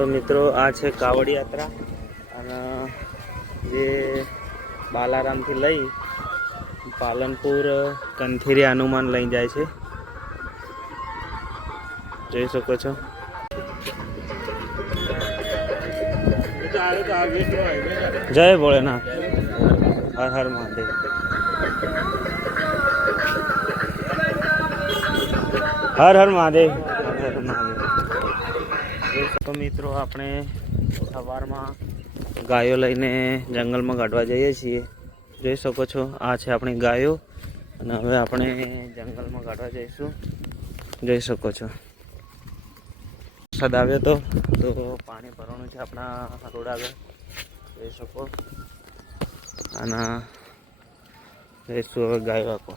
તો મિત્રો આ છે કાવડ યાત્રા. અને જે બાલારામથી લઈ પાલનપુર, કંથીરી હનુમાન લઈ જાય છે. જોઈ શકો છો. જય ભોળેનાથ. હર હર મહાદેવ. હર હર મહાદેવ. શકો મિત્રો આપણે સવારમાં ગાયો લઈને જંગલમાં કાઢવા જઈએ છીએ. જોઈ શકો છો, આ છે આપણી ગાયો. અને હવે આપણે જંગલમાં કાઢવા જઈશું. જોઈ શકો છો. વરસાદ આવ્યો તો તો પાણી ભરવાનું છે આપણા રોડ આગળ. જોઈ શકો. અને જઈશું હવે ગાયો આપો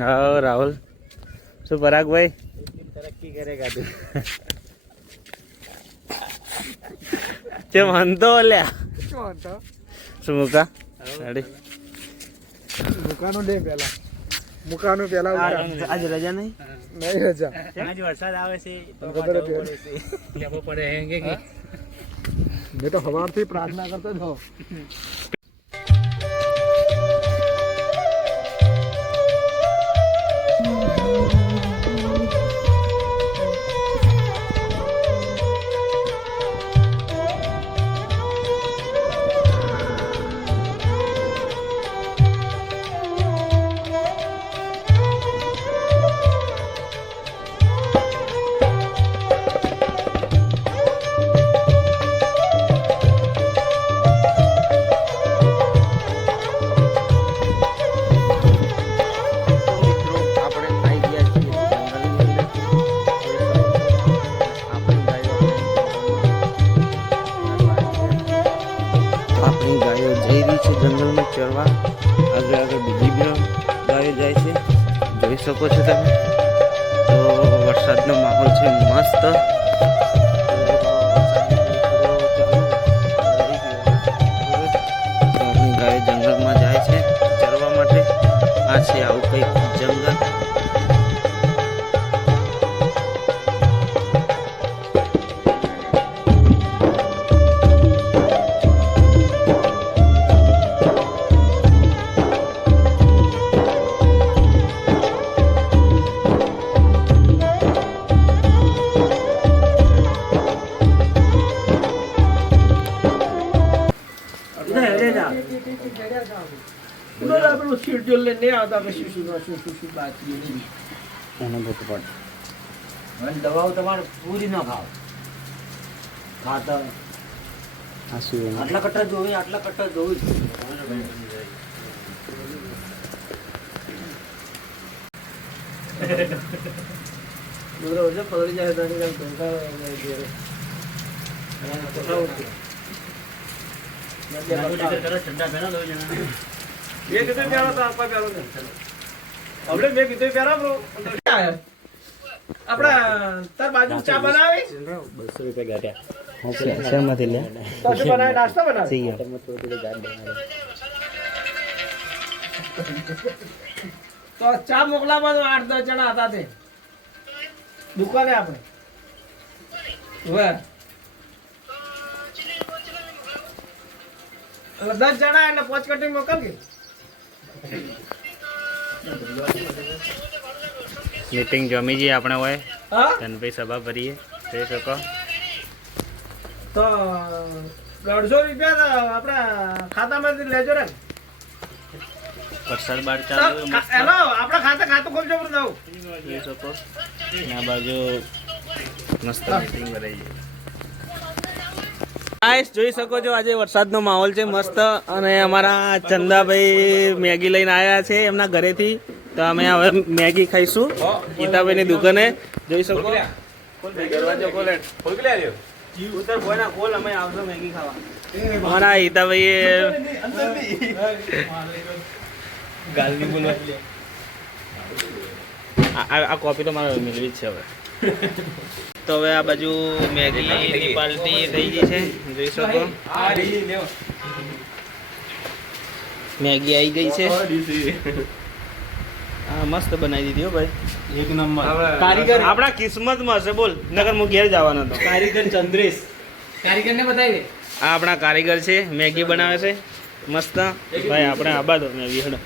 હા રાહુલ. શું પરાગભાઈ તરક્કી કરેગા તું જે માનતો લ્યા શું હતો શું મુકા? રેડી મુકાનો દે પેલા મુકાનો પેલા આજ રજા નહીં? નહીં રજા. આજ વરસાદ આવે છે તો તો પડે. છે. લેવો પડે હેંગે કે? મેં તો સવારથી પ્રાર્થના કરતો જ જંગલમાં આગળ આગળ બીજી પણ ગાયો જાય છે. જોઈ શકો છો તમે. તો વરસાદનો માહોલ છે મસ્ત. ગાયો જંગલમાં જાય છે ચરવા માટે. આ છે ઉડોલા પેલું શેડ્યુલ લઈને આવતા કે શું શું શું શું શું બાકી નહીં એને બધું પડે અને દવાઓ તમારે પૂરી ન ખાવ ખાતર? આટલા કટ્ટા જોવી આટલા કટ્ટા જોવી બરોબર છે પકડી જાય તો ઘેરે. અને ઉઠી. તો ચા મોકલામાં આઠ દસ જણા હતા તે. દુકાને આપણે. દસ જણા એટલે પોચ કટિંગ મોકલ કે મીટિંગ જમી જઈએ આપણે હોય. ધનભાઈ સભા ભરીએ. થઈ શકો. તો દોઢસો રૂપિયા આપણા ખાતામાંથી લેજો ને. વરસાદ બાર ચાલુ હેલો આપણા ખાતા ખાતું ખોલજો બધું નવું જોઈ શકો. આ બાજુ મસ્ત મીટિંગ ભરાઈ છે ગાઈસ જોઈ શકો છો આજે વરસાદનો માહોલ છે મસ્ત અને અમારા ચંદાભાઈ મેગી લઈને આવ્યા છે એમના ઘરેથી. તો અમે હવે મેગી ખાઈશું ગીતાભાઈની દુકાને. જોઈ શકો? અમારા આ આ કોપી તો મારે મેળવી જ છે હવે. તો હવે આ બાજુ મેગીની પાર્ટી થઈ ગઈ છે જોઈ શકો. મેગી આવી ગઈ છે. હા મસ્ત બનાવી દીધી હો ભાઈ. એક નંબર. કારીગર આપણા કિસ્મતમાં હશે બોલ. નગર હું ઘેર જવાનો હતો. કારીગર ચંદ્રેશ. કારીગરને બતાવી આ આપણા કારીગર છે મેગી બનાવે છે. મસ્ત. ભાઈ આપણે આબાદ મેગી હેડો.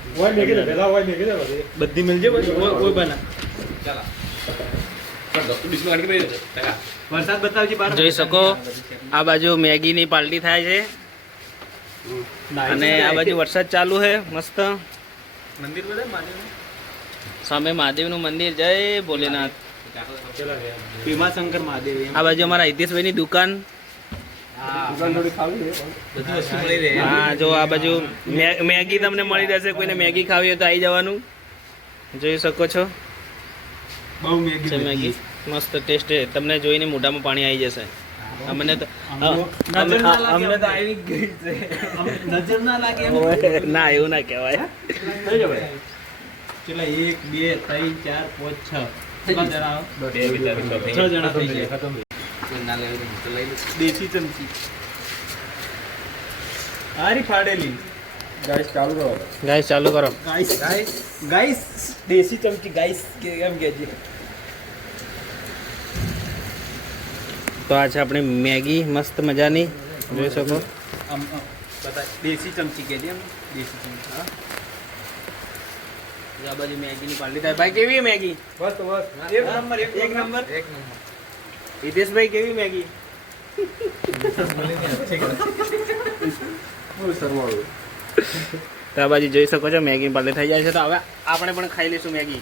બધી મિલજે કોઈ બના બાર જોઈ શકો આ બાજુ મેગીની પાલટી થાય છે. અને આ બાજુ વરસાદ ચાલુ છે મસ્ત. મંદિર બધા સામે મહાદેવનું મંદિર. જય ભોલેનાથ. ભીમાશંકર મહાદેવ આ બાજુ અમારા હિતેશભાઈની દુકાન. હા. જો આ બાજુ મેગી તમને મળી રહેશે કોઈને મેગી ખાવી હોય તો આવી જવાનું. જોઈ શકો છો. બહુ મેગી છે મેગી. મસ્ત ટેસ્ટ. તમને જોઈને મોઢામાં પાણી આવી જશે. અમને તો અમને- અમને- નજર ના લાગે અમને તો આવી ગઈ છે. નજર ના લાગે એમ. ના એવું ના કહેવાય. ચલા એક બે ત્રણ ચાર પાંચ છ? છ જણા થઈ જાય દેશી ચમચી. હારી ફાડેલી. ગાઈસ ચાલુ કરો. ગાઈસ ચાલુ કરો. ગાઈસ ગાઈસ ગાઈસ દેશી ચમચી ગાઈસ કે એમ કહેજે તો આ છે આપણી મેગી મસ્ત મજાની. જોઈ શકો? દેશી ચમચી કે દેશી ચમચી આ બાજુ મેગીની પાર્ટી થાય. ભાઈ કેવી મેગી? બસ તો બસ એક નંબર એક નંબર એક નંબર. હિતેશભાઈ કેવી મેગી? બહુ સરવાળું. તો આ બાજુ જોઈ શકો છો મેગી પાર્ટી થઈ જાય છે. તો હવે આપણે પણ ખાઈ લઈશું મેગી.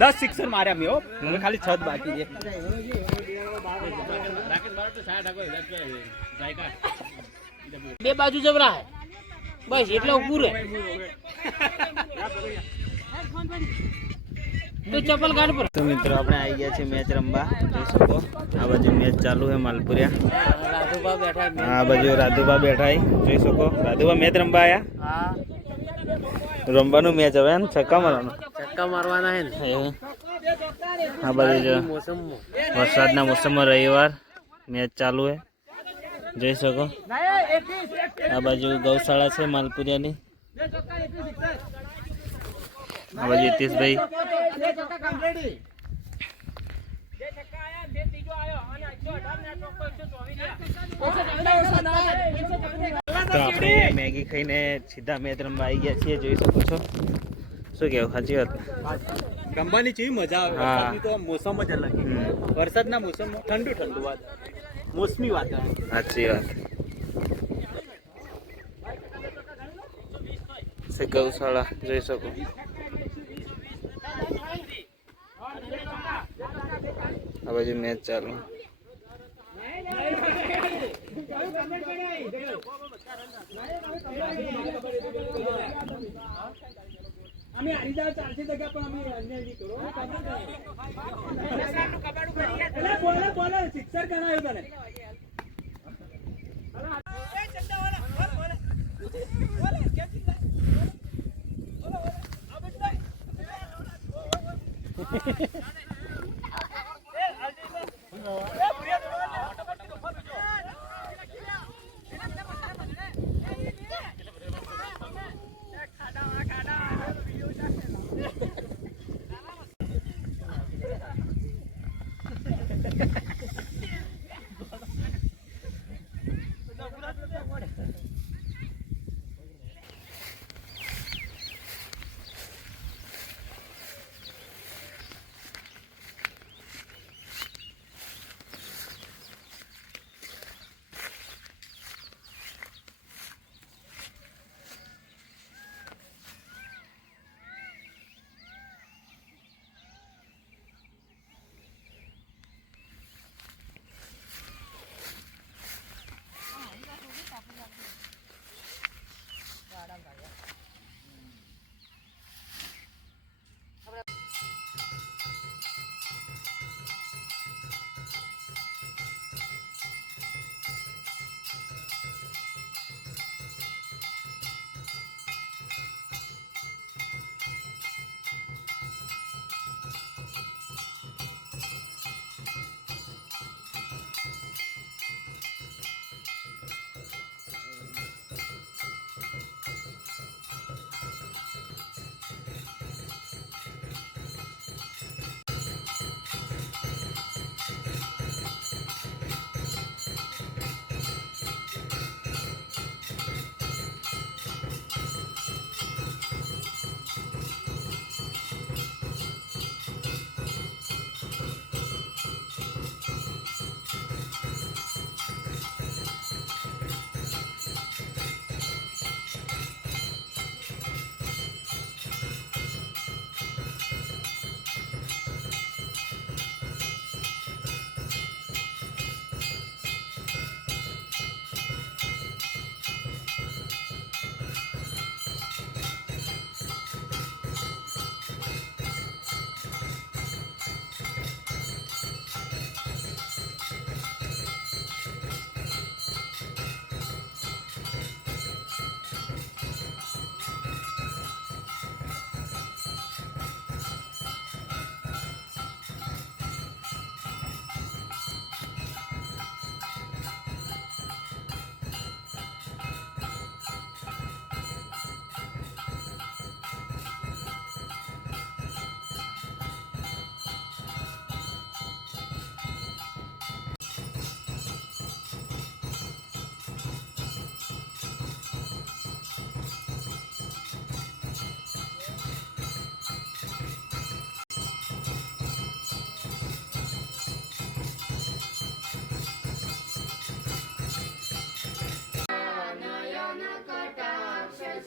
દસ સિક્સર માર્યા મેં હો. હવે ખાલી છત બાકી છે. બે બાજુ જબરા હે બસ એટલે ઉભું રહે. ચપ્પલ કાઢ પર. તો મિત્રો આપણે આવી ગયા છે મેચ રમવા. જોઈ શકો. આ બાજુ મેચ ચાલુ છે માલપુરિયા. રાધુબા બેઠા આ બાજુ રાધુભા બેઠા જોઈ શકો. રાધુભા મેચ રમવા આયા? હા. રમવાનું મેચ હવે છક્કા મારવાનો. છક્કા મારવાના હે ને? આ બાજુ જો. વરસાદના મોસમમાં રવિવાર મેચ ચાલુ હે. જોઈ શકો. આ બાજુ ગૌશાળા છે માલપુરિયાની. આ બાજુ હિતેશભાઈ. તો આપણે મેગી ખાઈને સીધા મેચ રમવા આવી ગયા છીએ જોઈ શકો છો. શું કેવું સાચી વાત? રમવાની કેવી મજા આવે તો મોસમ જ અલગ. વરસાદના મોસમમાં ઠંડુ ઠંડુ વાત મોસમી વાત સાચી વાત. ગૌશાળા જોઈ શકો. આ બાજુ મેચ ચાલુ. અમે હરિદાસ ચાલશે જગ્યા પણ અમે અન્યાય કરો બોલે બોલે શિક્ષક ગણાયું તને.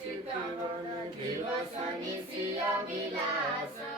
ಸುಖವನ ದಿವಸ ನಿಸಿಯ ವಿಲಾಸ